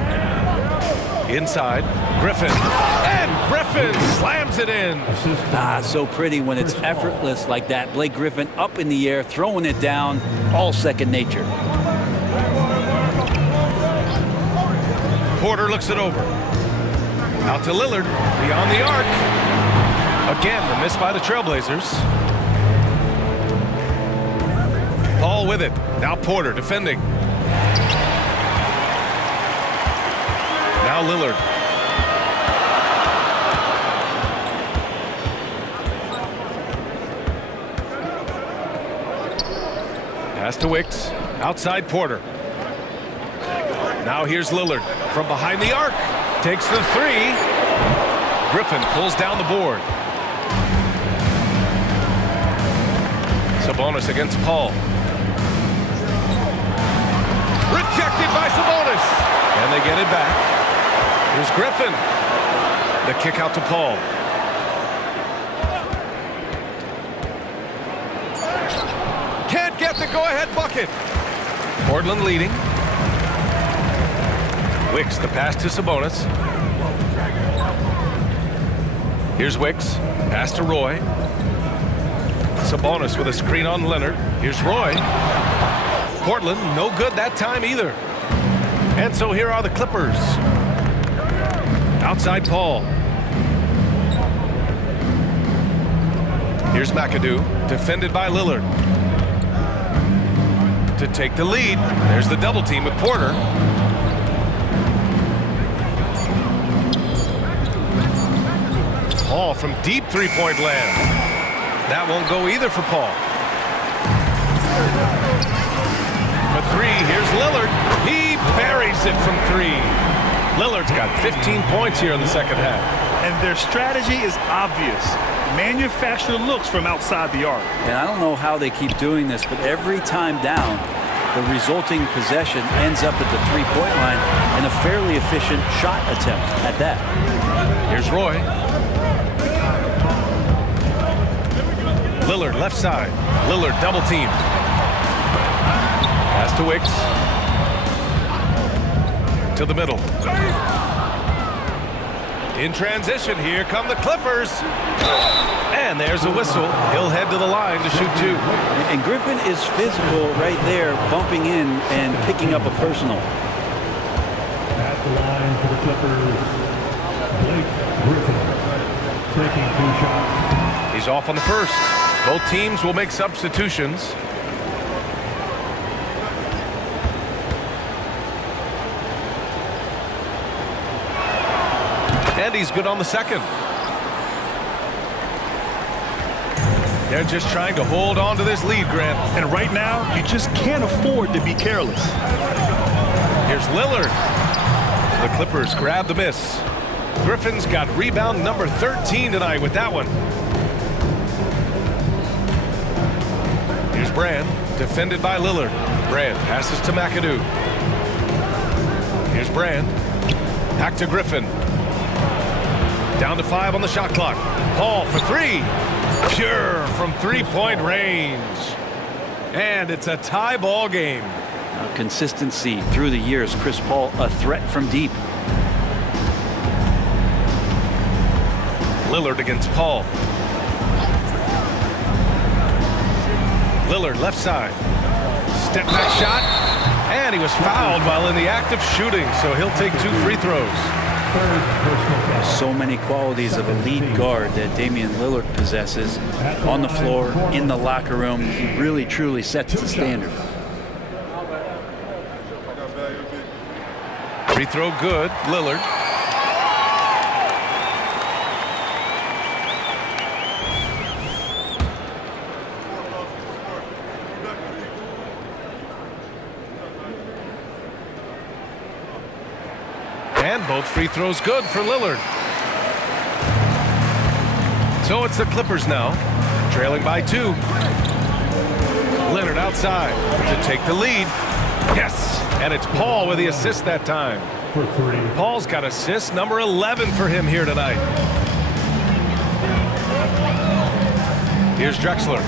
Inside, Griffin. And Griffin slams it in. So pretty when it's effortless like that. Blake Griffin up in the air, throwing it down, all second nature. Porter looks it over. Out to Lillard, beyond the arc. Again, the miss by the Trailblazers. Paul with it. Now Porter defending. Now Lillard. Pass to Wicks. Outside Porter. Now here's Lillard from behind the arc. Takes the three. Griffin pulls down the board. Sabonis against Paul. Rejected by Sabonis. And they get it back. Here's Griffin. The kick out to Paul. Can't get the go-ahead bucket. Portland leading. Wicks the pass to Sabonis. Here's Wicks. Pass to Roy. Sabonis with a screen on Leonard. Here's Roy. Portland no good that time either. And so here are the Clippers. Outside Paul. Here's McAdoo. Defended by Lillard. To take the lead. There's the double team with Porter. Paul from deep three-point land. That won't go either for Paul. For three, here's Lillard. He buries it from three. Lillard's got 15 points here in the second half. And their strategy is obvious. Manufacture looks from outside the arc. And I don't know how they keep doing this, but every time down, the resulting possession ends up at the three-point line and a fairly efficient shot attempt at that. Here's Roy. Lillard left side. Lillard double team. Pass to Wicks. To the middle. In transition, here come the Clippers. And there's a whistle. He'll head to the line to shoot two. And Griffin is physical right there, bumping in and picking up a personal. At the line for the Clippers, Blake Griffin taking 2 shots. He's off on the first. Both teams will make substitutions. And he's good on the second. They're just trying to hold on to this lead, Grant. And right now, you just can't afford to be careless. Here's Lillard. The Clippers grab the miss. Griffin's got rebound number 13 tonight with that one. Here's Brand, defended by Lillard. Brand passes to McAdoo. Here's Brand. Back to Griffin. Down to 5 on the shot clock. Paul for three. Pure from three-point range. And it's a tie ball game. Consistency through the years. Chris Paul, a threat from deep. Lillard against Paul. Lillard left side. Step back shot. And he was fouled while in the act of shooting, so he'll take 2 free throws. So many qualities of a lead guard that Damian Lillard possesses on the floor, in the locker room. He really, truly sets the standard. Free throw good, Lillard. And both free throws good for Lillard. So it's the Clippers now, trailing by 2. Leonard outside to take the lead. Yes, and it's Paul with the assist that time. For 3. Paul's got assist number 11 for him here tonight. Here's Drexler.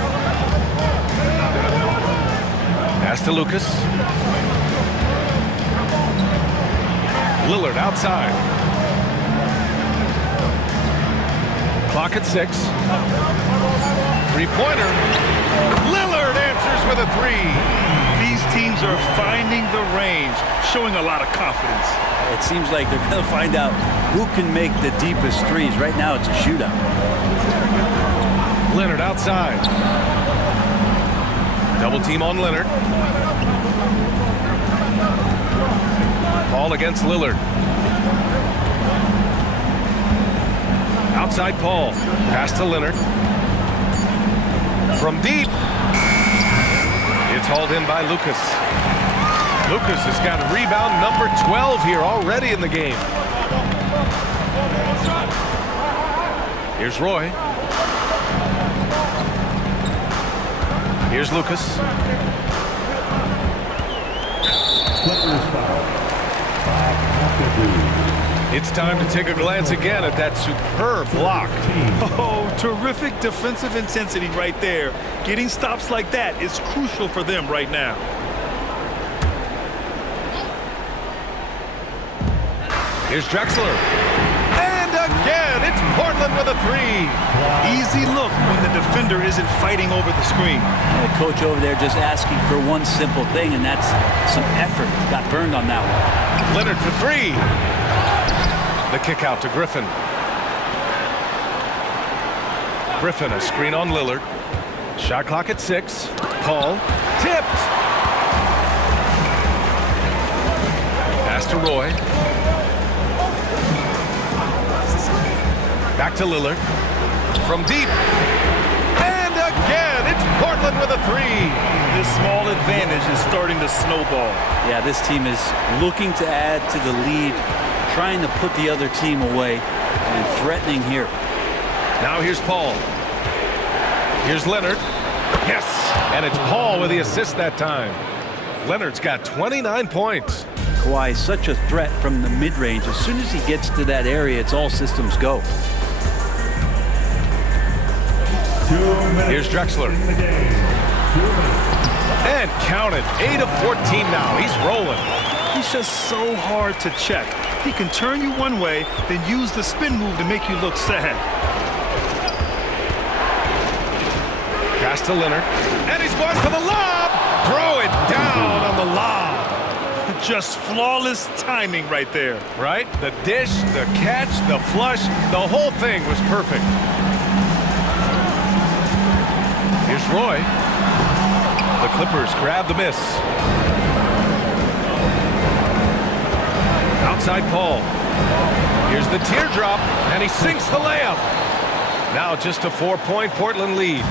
Pass to Lucas. Lillard outside. Clock at 6. Three-pointer. Lillard answers with a 3. These teams are finding the range, showing a lot of confidence. It seems like they're going to find out who can make the deepest threes. Right now, it's a shootout. Leonard outside. Double team on Leonard. Paul against Lillard. Outside Paul. Pass to Leonard. From deep. It's hauled in by Lucas. Lucas has got rebound number 12 here already in the game. Here's Roy. Here's Lucas. It's time to take a glance again at that superb block. Oh, terrific defensive intensity right there. Getting stops like that is crucial for them right now. Here's Drexler. And again, it's Portland with a three. Easy look when the defender isn't fighting over the screen. The coach over there just asking for one simple thing, and that's some effort. Got burned on that one. Leonard for three. The kick out to Griffin. Griffin, a screen on Lillard. Shot clock at 6. Paul, tipped. Pass to Roy. Back to Lillard. From deep. And again, it's Portland with a three. This small advantage is starting to snowball. Yeah, this team is looking to add to the lead, trying to put the other team away, and threatening here. Now here's Paul. Here's Leonard. Yes! And it's Paul with the assist that time. Leonard's got 29 points. Kawhi, such a threat from the mid-range. As soon as he gets to that area, it's all systems go. Here's Drexler. And count it. 8 of 14 now. He's rolling. He's just so hard to check. He can turn you one way, then use the spin move to make you look sad. Pass to Leonard. And he's going for the lob. Throw it down on the lob. Just flawless timing right there. Right? The dish, the catch, the flush, the whole thing was perfect. Here's Roy. The Clippers grab the miss. Outside Paul. Here's the teardrop, and he sinks the layup. Now just a 4-point Portland lead.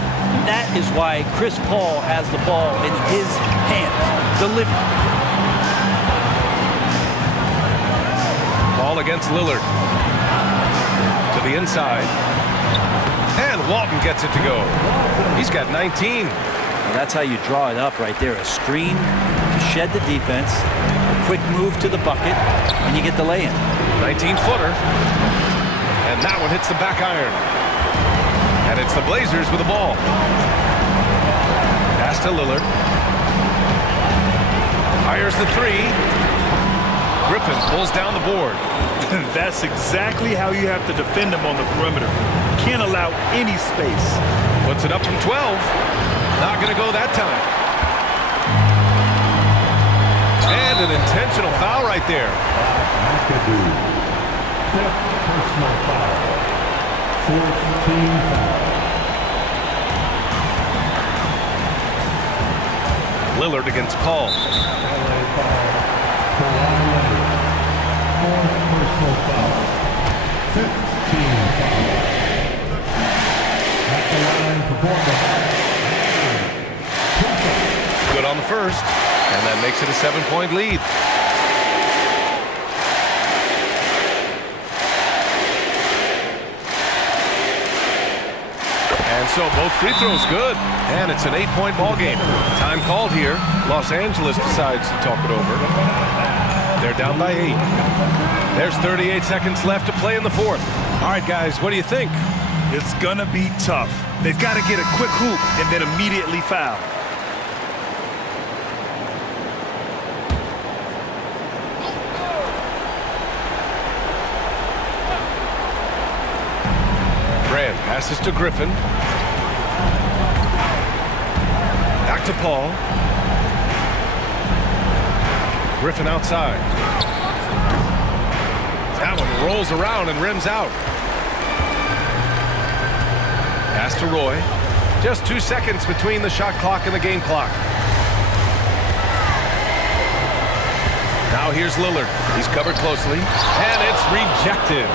That is why Chris Paul has the ball in his hands. Delivered. Paul against Lillard. To the inside. And Walton gets it to go. He's got 19. Well, that's how you draw it up right there. A screen to shed the defense, a quick move to the bucket, and you get the lay-in. 19-footer. And that one hits the back iron. And it's the Blazers with the ball. Pass to Lillard. Fires the three. Griffin pulls down the board. That's exactly how you have to defend him on the perimeter. Can't allow any space. Puts it up from 12. Not going to go that time. And an intentional foul right there. Fifth personal foul. Fourth team foul. Lillard against Paul. Fourth personal foul. Fifth team foul. At the line for Portland. Good on the first. And that makes it a 7-point lead. And so both free throws good. And it's an 8-point ball game. Time called here. Los Angeles decides to talk it over. They're down by 8. There's 38 seconds left to play in the fourth. All right, guys, what do you think? It's gonna be tough. They've got to get a quick hoop and then immediately foul. Brand passes to Griffin. Back to Paul. Griffin outside. That one rolls around and rims out. Pass to Roy. Just 2 seconds between the shot clock and the game clock. Now here's Lillard. He's covered closely, and it's rejected.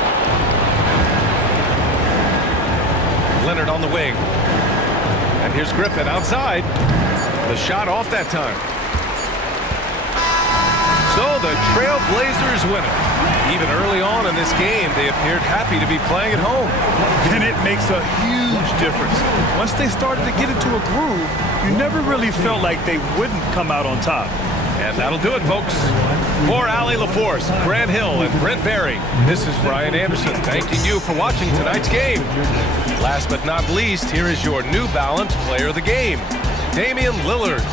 Leonard on the wing. And here's Griffin outside. The shot off that time. So the Trailblazers win it. Even early on in this game, they appeared happy to be playing at home. And it makes a huge difference. Once they started to get into a groove, you never really felt like they wouldn't come out on top. And that'll do it, folks. For Allie LaForce, Grant Hill, and Brent Barry, this is Brian Anderson thanking you for watching tonight's game. Last but not least, here is your New Balance player of the game, Damian Lillard.